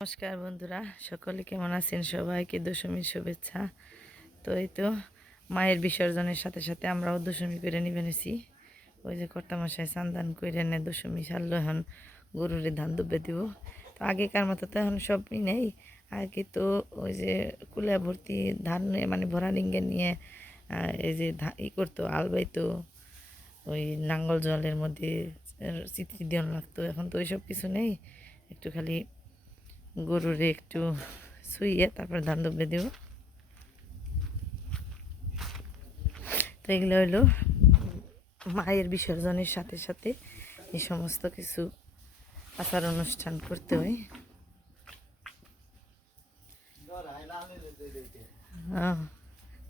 নমস্কার বন্ধুরা, সকলে কেমন আছেন? সবাইকে দশমীর শুভেচ্ছা। তো এই তো মায়ের বিসর্জনের সাথে সাথে আমরাও দশমী করে নিবে নিছি। ওই যে কর্তামশাই সান্দান করে নে দশমী সারলো, এখন গরুরে ধান দুবে দিব। তো আগেকার মতো তো এখন সবই নেই। আগে তো ওই যে কুলা ভর্তি ধান মানে ভরা ডিঙ্গে নিয়ে এই যে ই করতো আলবাইতো ওই নাঙ্গল জলের মধ্যে চিত্রি লাগতো। এখন তো ওইসব কিছু নেই। একটু খালি গরুরে একটু শুইয়ে তারপর ধান দুবে দেব। তো এগুলো হলো মায়ের বিসর্জনের সাথে সাথে এই সমস্ত কিছু আচার অনুষ্ঠান করতে হয়। আহ,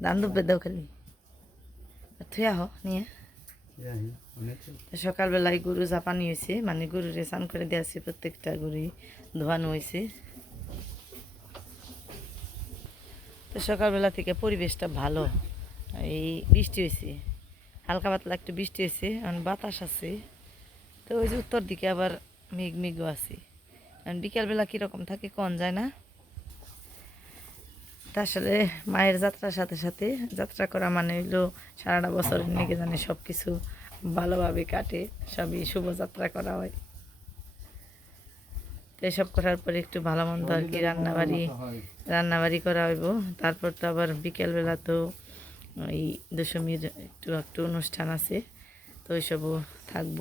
ধান দুবে দাও খালি। থুয়া হ নিয়ে। সকালবেলায় গরু জাপানি হয়েছে মানে গরুরে স্নান করে দিয়েছে প্রত্যেকটা গরুই ধোয়ানো হয়েছে তো সকালবেলা থেকে পরিবেশটা ভালো। এই বৃষ্টি হয়েছে হালকা পাতলা একটু বৃষ্টি হয়েছে এখন বাতাস আছে। তো ওই যে উত্তর দিকে আবার মেঘ মেঘও আছে। বিকালবেলা কীরকম থাকে কন যায় না। তা আসলে মায়ের যাত্রার সাথে সাথে যাত্রা করা মানে হইল সারাটা বছর নিয়ে জানে সব কিছু ভালোভাবে কাটে সবই শুভযাত্রা করা হয়। তো এসব করার পরে একটু ভালো মন্দ আর কি রান্নাবাড়ি রান্নাবাড়ি করা হইব। তারপর তো আবার বিকেলবেলা তো এই দশমীর একটু একটু অনুষ্ঠান আছে তো ওইসবও থাকব।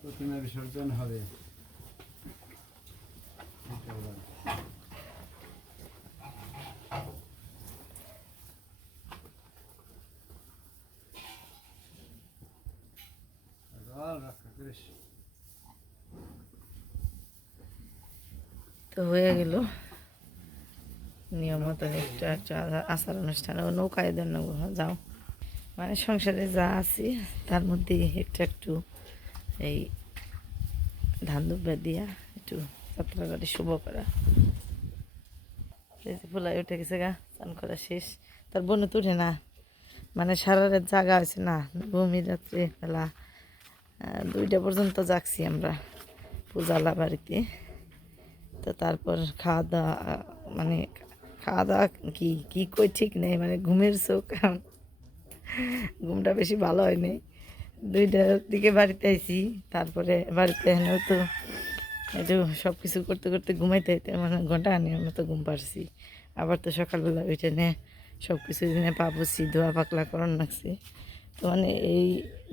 প্রতিমা বিসর্জন হবে রক্ষা করিস তো হয়ে গেল। মতন একটু একটু আচার অনুষ্ঠান ও নৌকায় দেন যাও। মানে সংসারে যা আছি, তার মধ্যে একটু একটু এই ধান দুব্বা দিয়া একটু যাত্রা করে। শুভ করা ফুলাই উঠে গেছে গা, চান করা শেষ। তার বোন তো না। মানে সারা রাত জাগা হয়েছে না। ভূমি রাত্রে বেলা দুইটা পর্যন্ত জাগছি আমরা। পূজালা বাড়িতে। তো তারপর খাওয়া দাওয়া মানে খাওয়া দাওয়া কী কী কই ঠিক নেই মানে ঘুমের চোখ ঘুমটা বেশি ভালো হয়নি। দুইটার দিকে বাড়িতে আইছি, তারপরে বাড়িতে এনেও তো একটু সব কিছু করতে করতে ঘুমাইতে হইতে মানে ঘণ্টা আনির মতো ঘুম পারছি আবার তো সকালবেলা উঠে নে সব কিছু দিনে পাবছি ধোয়া পাকলা করণ লাগছে। তো মানে এই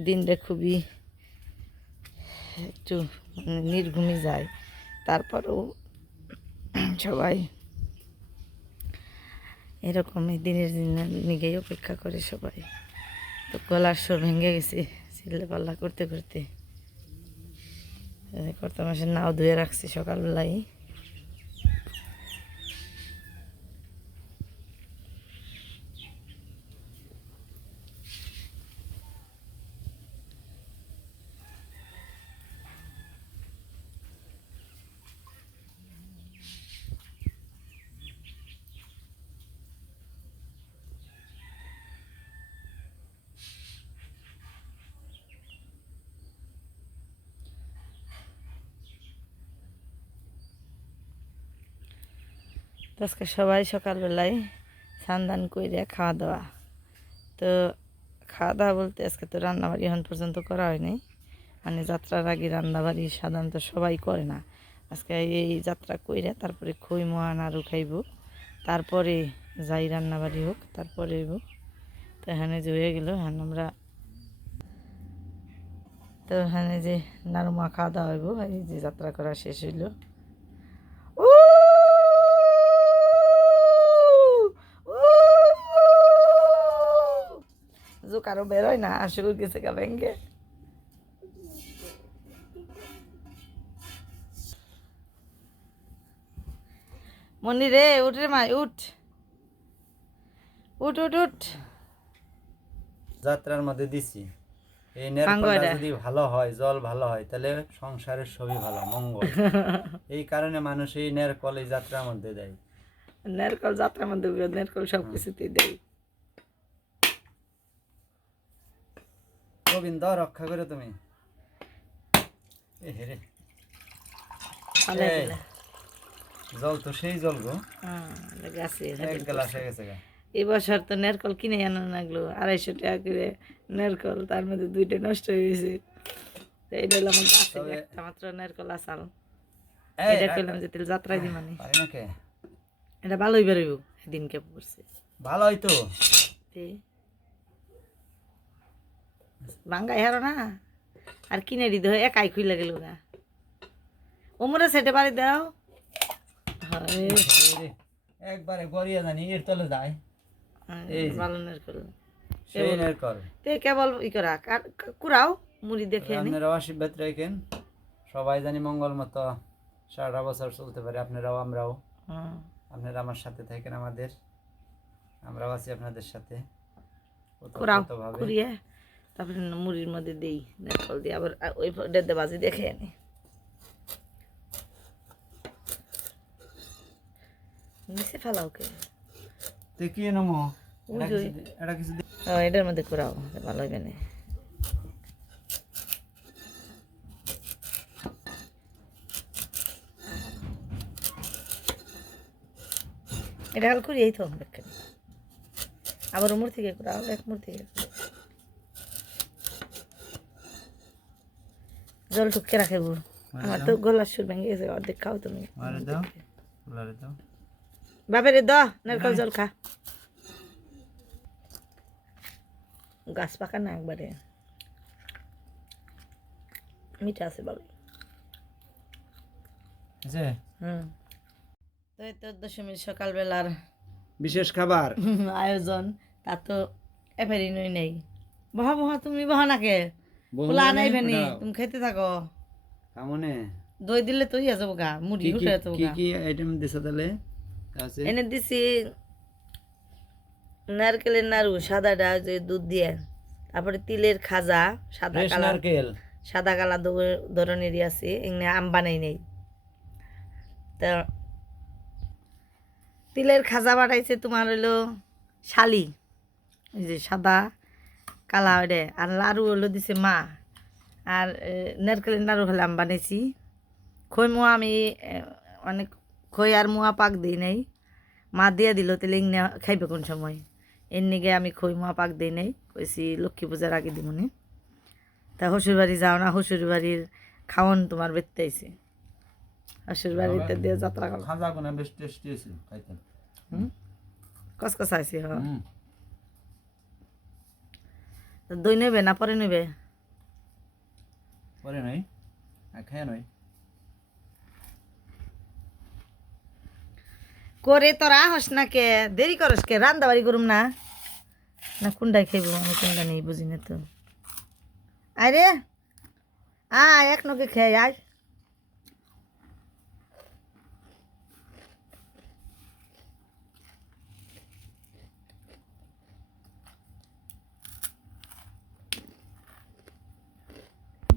দিনটা খুবই একটু মানে নির্ঘুমে যায়। তারপরেও সবাই। এরকম এই দিনের দিন নিগেই অপেক্ষা করে সবাই। তো গলার সর ভেঙে গেছে চিল্লা পাল্লা করতে। করতে কর্তা মাসে নাও ধুয়ে রাখছি সকালবেলায় আজকে সবাই সকালবেলায় সান্দান করে খাওয়া দাওয়া তো খাওয়া দাওয়া বলতে আজকে তো রান্নাবাড়ি এখন পর্যন্ত করা হয়নি। মানে যাত্রার আগে রান্নাবাড়ি সাধারণত সবাই করে না। আজকে এই যাত্রা কইরা তারপরে খই মোয়ান আরও খাইব। তারপরে যাই রান্নাবাড়ি হোক, তারপরে হইব। তো এখানে যে হয়ে গেল, এখন আমরা তো এখানে যে নারুমা খাওয়া দাওয়া হইব, এই যে যাত্রা করা শেষ হইল। জোক আরও বেরোয় না আসলে গেছে গা ব্যাংকে। মনি রে উঠ রে মাই উঠ। উঠ উঠ উঠ। যাত্রার মধ্যে দিছি। এই যদি ভালো হয় জল ভালো হয় তাহলে সংসারের সবই ভালো মঙ্গল। এই কারণে মানুষ এই নেরকল এই যাত্রার মধ্যে দেয়। নেরকল যাত্রার মধ্যে নেরকল সব কিছুতেই দেয়। গোবিন্দ রক্ষা করে তুমি। হেরে এই। জল তো সেই জল গো। হ্যাঁ এক গ্লাস হয়ে গেছে গা। এই বছর তো নেরকল কিনে আনা লাগল আড়াইশো টাকা করে নেরকল তার মধ্যে দুইটা নষ্ট হয়ে গেছে। এটা হলো আমার গাছে একটা মাত্র নেরকল আসাল। এটা কইলাম যে তেল যাত্রায় দি মানে এটা ভালোই বেরোইব সেদিনকে পড়ছে। ভালো হয়তো তে বাঙ্গাই হারো না। আর কিনে দিতে হয় একাই খুইলে গেল গা। ওমরে সেটে বাড়ি দাও। একবারে গড়িয়া জানি এর তলে যায়। এই যে। ভালো নেরকল সেই নের কল। তে কেবল ই করা কার- কুড়াও মুড়ি দেখে নি আপনারাও আশীর্বাদ রাখেন। সবাই জানি মঙ্গল মতো সারা বছর চলতে পারে আপনারাও আমরাও। আপনারা আমার সাথে থাকেন আমাদের। আমরাও আছি আপনাদের সাথে। কুড়িয়ে। তারপরে মুড়ির মধ্যে দেই নারকল দিয়ে আবার ওই ডেদে বাজি দেখে আনি। নিচে ফেলাও কে? তো কি নমো ওই এটা যে কিছু দি- এটা কিছু দি- ও এটার মধ্যে কুড়াও ভালো হবে না। এটা হাল করি এই তো আবার উমর থেকে কুড়াও এক মুর থেকে জল টুকে রাখে বুড় আমার তো গলার সুর ভেঙে গেছে অর্ধেক খাও তুমি। আরে দাও ফুলারে দাও। বাবারে দ নারকেল জল খা। গাছ পাকা না একবারে। মিঠা আছে আছে? হুম। তো তো দশমীর সকালবেলার বিশেষ খাবার? আয়োজন তা তো এফেরি নই নেই। বহা বহা তুমি বহা নাকে? ভেনি তুমি খেতে থাকো। কামনে? দই দিলে তুই গা মুড়ি উঠে কি কি আইটেম দিছে তাহলে এনে দিছি নারকেলের নাড়ু সাদাটা যে দুধ দিয়ে। তারপরে তিলের খাজা সাদা কালার। নারকেল? সাদা কালা ধরনেরই আছে এখানে আম বানাই নেই। তা তিলের খাজা বানাইছে তোমার হলো শালি। এই যে সাদা কালা ওইটা আর লাড়ু হলো দিছে মা। আর নারকেলের নাড়ু হলে আমি বানাইছি। খই মোয়া আমি অনেক খই আর মোয়া পাক দিই নাই। মা দিয়ে দিল তাহলে ইংনে খাইবে কোন সময়। এর নিগে আমি খই মোয়া পাক দিই নাই কইছি লক্ষ্মী পূজার আগে দিমনি তা শ্বশুর বাড়ি যাও না শ্বশুর বাড়ির খাওয়ান তোমার বেরতে আইছে। শ্বশুর বাড়িতে দিয়ে যাত্রা করো খাজা বেশ টেস্টি আছে খাইতে। কসকস আইছে হ। হুম। তো দই নেবে না পরে নেবে? পরে নয় খেয়ে নয় করে তোরা হস না কে? দেরি করস কে? রান্দা বাড়ি করুম না। না কোনটাই খাইব আমি কোনটা নেই বুঝি না তো আরে আয় এক নকে খেয়ে আয়।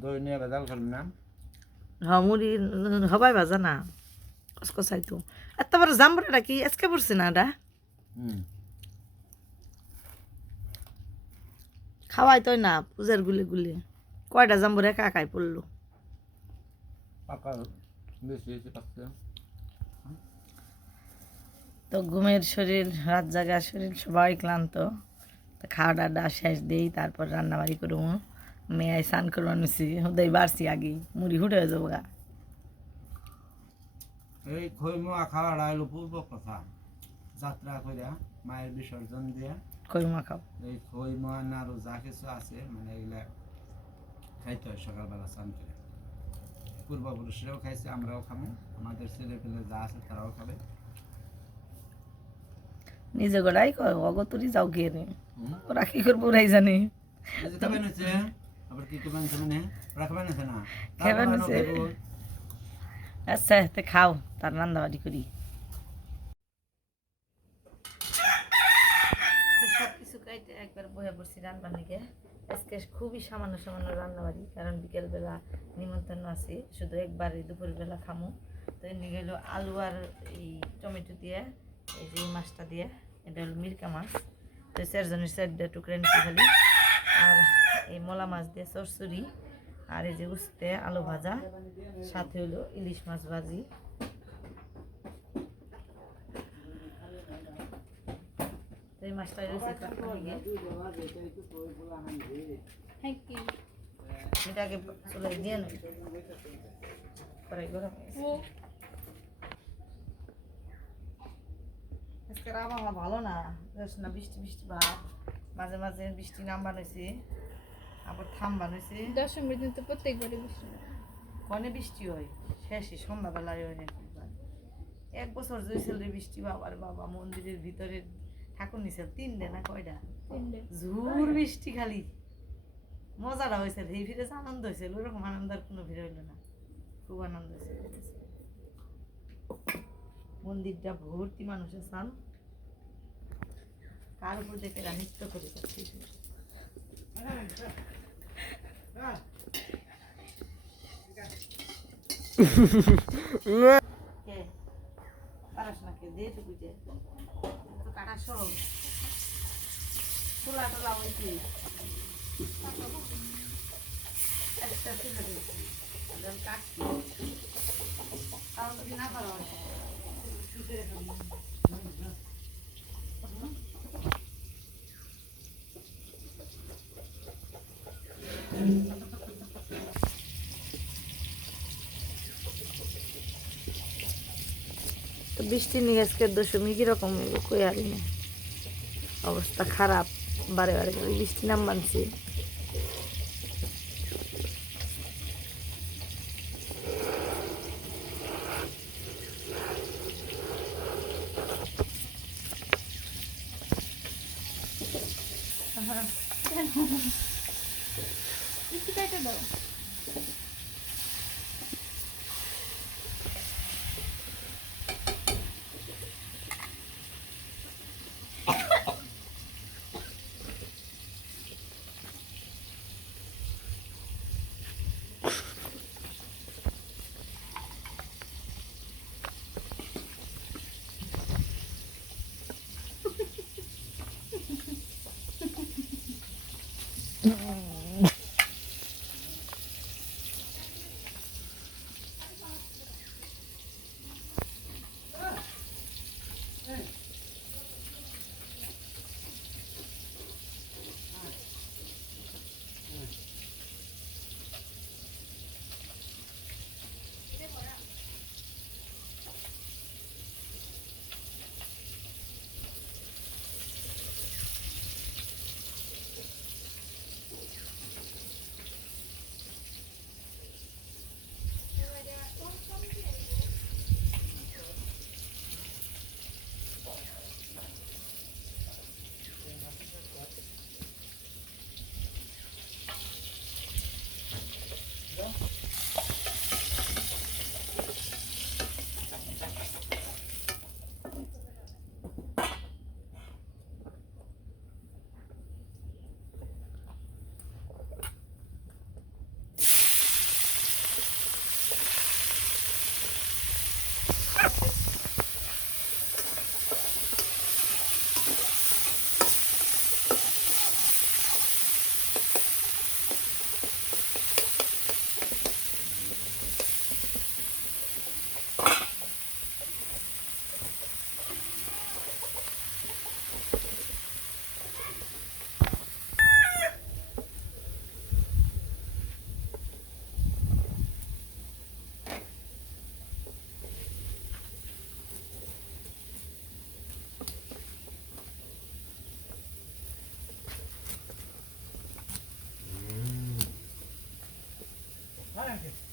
দই নিয়ে না। হ্যাঁ মুড়ি হবাই বাজা না। কসকসাই তো এত বড় জাম্বুরাটা কি আজকে পড়ছে না এটা খাওয়াই তো না পূজার গুলি গুলি। কয়টা জাম্বুর একা একাই পড়ল তো ঘুমের শরীর রাত জাগার শরীর সবাই ক্লান্ত। খাওয়া দাওয়া শেষ দিই তারপর রান্নাবাড়ি করব মেয়ে স্নান করব নিছি হুদাই বাড়ছি আগে মুড়ি হুটে যাব গা। এই খৈমা খাওয়াটা হলো পূর্ব কথা। যাত্রা করে মায়ের বিসর্জন দিয়ে। কইমা খাও। এই খৈমা নাড়ু যা কিছু আছে মানে এগুলা খাইতে হয় সকালবেলা স্নান করে। পূর্বপুরুষরাও খাইছে আমরাও খাব আমাদের ছেলে পেলে যা আছে তারাও খাবে। নিজে গোড়াই কয় অগতরি যাও গিয়ে হুম। ওরা কি করব ওরাই জানে। আবার কি মানে? রাখবেন আছে না খাবেন তারপর হচ্ছে। আচ্ছা তে খাও তার রান্নাবাড়ি করি। সব একবার বয়ে পড়ছি রান্নার নিকে আজকে খুবই সামান্য সামান্য রান্নাবাড়ি কারণ বিকেলবেলা নিমন্ত্রণ আছে। শুধু একবারই দুপুরবেলা খামু। তো এমনি গেলো আলু আর এই টমেটো দিয়ে এই যে মাছটা দিয়ে এটা হলো মিরকা মাছ। তো চারজনের চারটা টুকরা নিচ্ছি খালি। আর এই মলা মাছ দিয়ে চরচুরি আর এই যে উস্তে আলু ভাজা সাথে হলো ইলিশ মাছ ভাজি। এই মাছটা এটাকে চলে দিয়ে আজকের আবহাওয়া ভালো না বৃষ্টি বৃষ্টি ভাব। মাঝে মাঝে বৃষ্টি নামবান হয়েছে আবার থামবান হয়েছে দশমীর দিন তো প্রত্যেকবারই বৃষ্টি। কনে বৃষ্টি হয়? শেষে সন্ধ্যাবেলায় হয় নাকি? এক বছর জয়ছিল রে বৃষ্টি বাবার বাবা মন্দিরের ভিতরে ঠাকুর নিছিল তিনটে না কয়টা? ঝুর বৃষ্টি খালি। মজাটা হয়েছিল এই ফিরে যে আনন্দ হয়েছিল ওরকম আনন্দ আর কোনো ভিড় হইল না। খুব আনন্দ হয়েছিল মন্দিরটা ভর্তি মানুষের স্নান কার উপর দেখে এরা নৃত্য করে যাচ্ছে? কে? পারাস না কে? দিয়ে টুকু যে কাটা সব তোলা তোলা হয়েছে একটা তুলে কাটছি। কারণ যদি না করা বৃষ্টি নিয়ে আজকে দশমী কীরকম হইব? কই আরি না অবস্থা খারাপ বারে বারে করে বৃষ্টি নাম মানছি একটু কেটে দাও Gracias.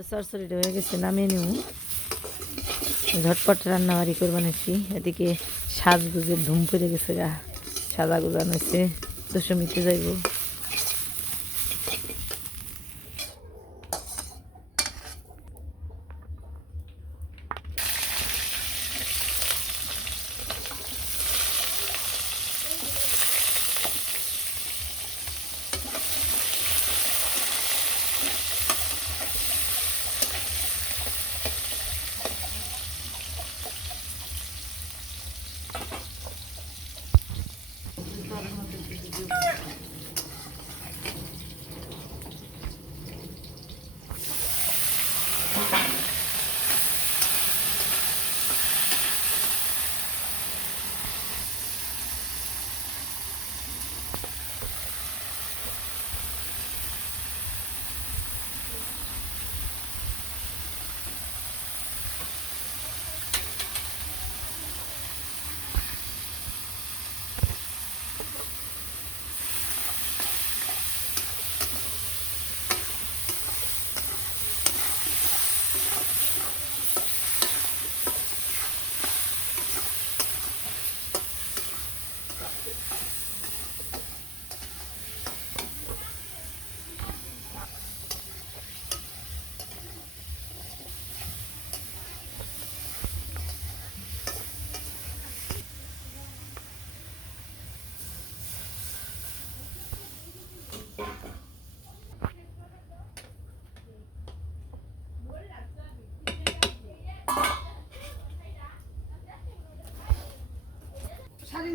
তো সরসরিটা হয়ে গেছে, নামিয়ে নেব। ঝটপট রান্নাবাড়ি করে বানিয়েছি এদিকে সাজগুজের ধুম পড়ে গেছে গা সাজা গুজানো হয়েছে, দশমীতে যাইব।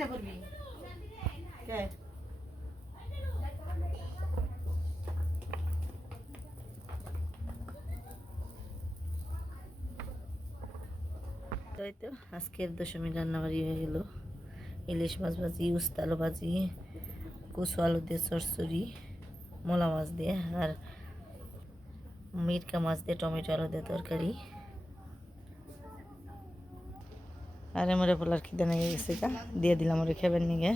না পরবি কে? তাই তো আজকের দশমী রান্নাবাড়ি হয়ে গেল। ইলিশ মাছ ভাজি উস্তালো ভাজি কচু আলু দিয়ে চরচড়ি মোলা মাছ দিয়ে আর মিরকা মাছ দিয়ে টমেটো আলু দিয়ে তরকারি। আর মরে পোলার খিদে নিয়ে গেছে দিয়ে দিলাম ওরে খেবেন নিগে।